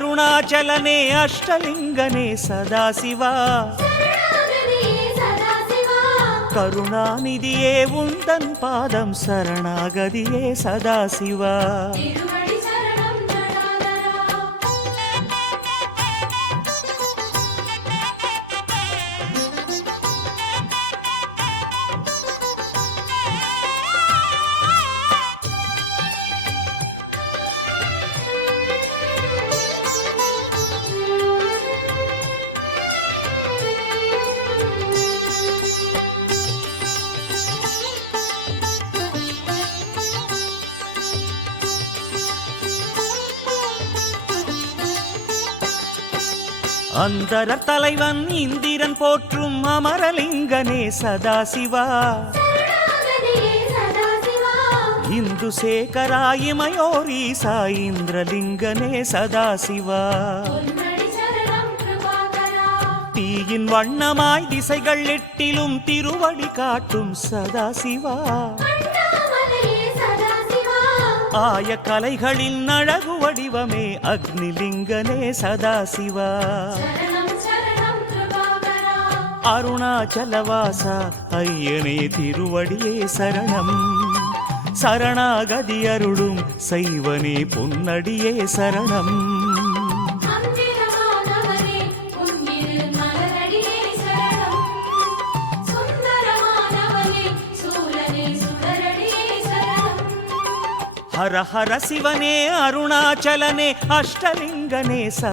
அருணாச்சலனே அஷ்டலிங்கனே சதாசிவா கருணாநிதியே உந்தன் பாதம் சரணாகதியே சதாசிவா. அந்தர தலைவன் இந்திரன் போற்றும் அமரலிங்கனே சதாசிவா இந்து சேகராயிமயோரீசா இந்திரலிங்கனே சதாசிவா. தீயின் வண்ணமாய் திசைகள் எட்டிலும் திருவடி காட்டும் சதாசிவா. ஆய கலைகளின் அழகு வடிவமே அக்னிலிங்கனே சதாசிவா. அருணாச்சலவாசா ஐயனே திருவடியே சரணம். சரணாகதி அருளும் சைவனே பொன்னடியே சரணம். ஹர ஹர சிவனே அருணாச்சலனே அஷ்டலிங்கனே